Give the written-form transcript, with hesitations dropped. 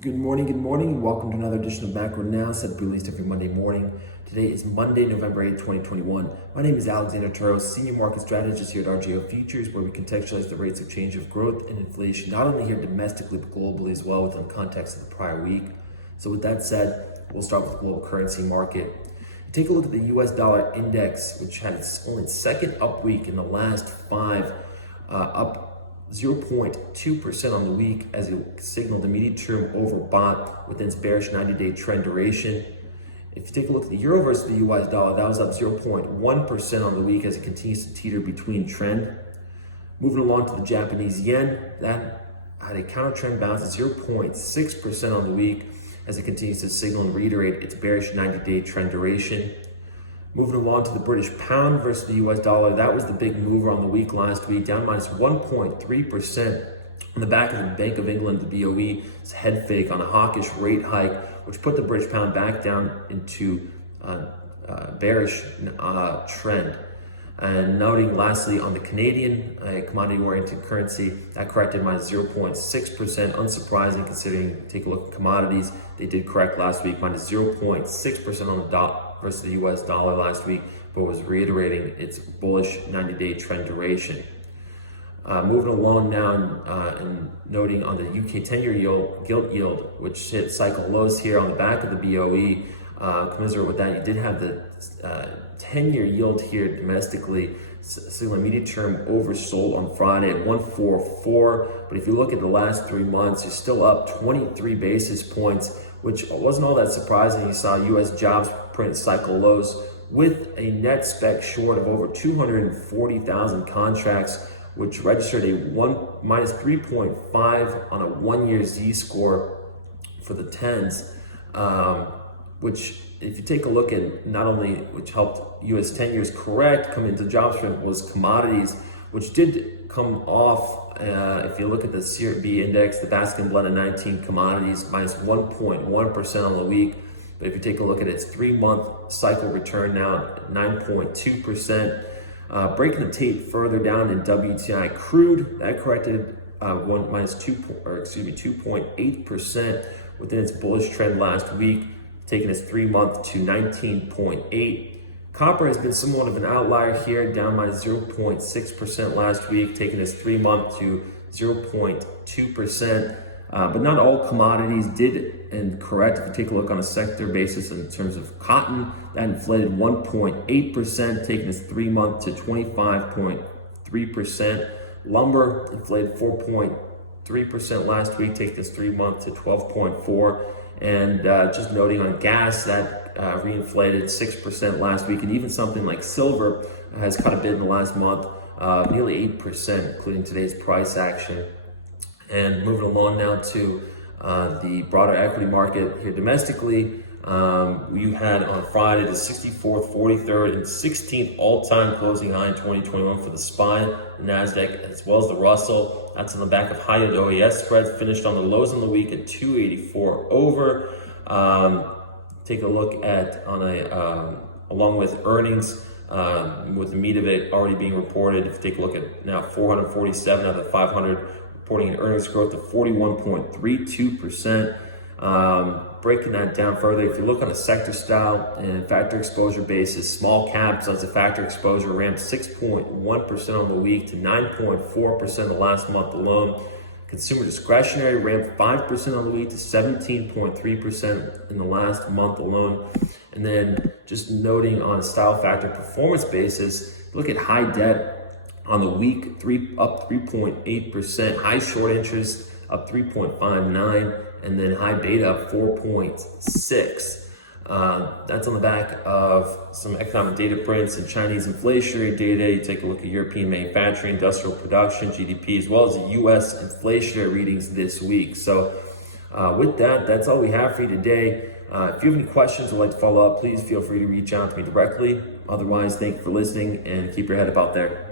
Good morning. Welcome to another edition of Macro Now, set to be released every Monday morning. Today is Monday, November 8th, 2021. My name is Alexander Turro, Senior Market Strategist here at RJO Futures, where we contextualize the rates of change of growth and inflation, not only here domestically, but globally as well, within the context of the prior week. So with that said, we'll start with the global currency market. Take a look at the US dollar index, which had only its second up week in the last five, up 0.2% on the week as it signaled immediate term overbought within its bearish 90-day trend duration. If you take a look at the euro versus the US dollar, that was up 0.1% on the week as it continues to teeter between trend. Moving along to the Japanese yen, that had a counter trend bounce at 0.6% on the week as it continues to signal and reiterate its bearish 90-day trend duration. Moving along to the British pound versus the US dollar, that was the big mover on the week last week, down minus 1.3% on the back of the Bank of England, the BOE's head fake on a hawkish rate hike, which put the British pound back down into bearish trend. And noting lastly on the Canadian commodity-oriented currency, that corrected minus 0.6%, unsurprising considering, take a look at commodities, they did correct last week, minus 0.6% on the dollar versus the US dollar last week, but was reiterating its bullish 90-day trend duration. Moving along now and noting on the UK 10-year gilt yield, which hit cycle lows here on the back of the BOE. Commensurate with that, you did have the 10-year yield here domestically, signaling immediate term oversold on Friday at 144. But if you look at the last 3 months, you're still up 23 basis points, which wasn't all that surprising. You saw U.S. jobs print cycle lows with a net spec short of over 240,000 contracts, which registered a minus 3.5 on a 1-year Z-score for the 10s, which if you take a look at not only which helped U.S. 10 years correct, come into jobs print was commodities, which did come off. If you look at the CRB index, the basket blend of 19 commodities, minus 1.1% on the week. But if you take a look at its 3-month cycle return now at 9.2%. Breaking the tape further down in WTI crude, that corrected 2.8% within its bullish trend last week, taking its 3-month to 19.8. Copper has been somewhat of an outlier here, down by 0.6% last week, taking its 3-month to 0.2%. But not all commodities did and correct. If you take a look on a sector basis in terms of cotton, that inflated 1.8%, taking its 3-month to 25.3%. Lumber inflated 4.3% last week, taking its 3-month to 12.4%. And just noting on gas, that reinflated 6% last week, and even something like silver has cut a bit in the last month, nearly 8%, including today's price action. And moving along now to the broader equity market here domestically, you had on Friday the 64th, 43rd, and 16th all-time closing high in 2021 for the SPY, the NASDAQ, as well as the Russell. That's on the back of high-yield OAS spreads, finished on the lows on the week at 284 over. Take a look at along with earnings, with the meat of it already being reported. If you take a look at now 447 out of the 500 reporting an earnings growth of 41.32%. Breaking that down further, if you look on a sector style and factor exposure basis, small caps as a factor exposure ramped 6.1% on the week to 9.4% the last month alone. Consumer discretionary ramped 5% on the week to 17.3% in the last month alone. And then just noting on a style factor performance basis, look at high debt on the week, up 3.8%, high short interest up 3.59%, and then high beta up 4.6%. That's on the back of some economic data prints and Chinese inflationary data. You take a look at European manufacturing, industrial production, GDP, as well as the U.S. inflationary readings this week. So with that, that's all we have for you today. If you have any questions or would like to follow up, please feel free to reach out to me directly. Otherwise, thank you for listening and keep your head up out there.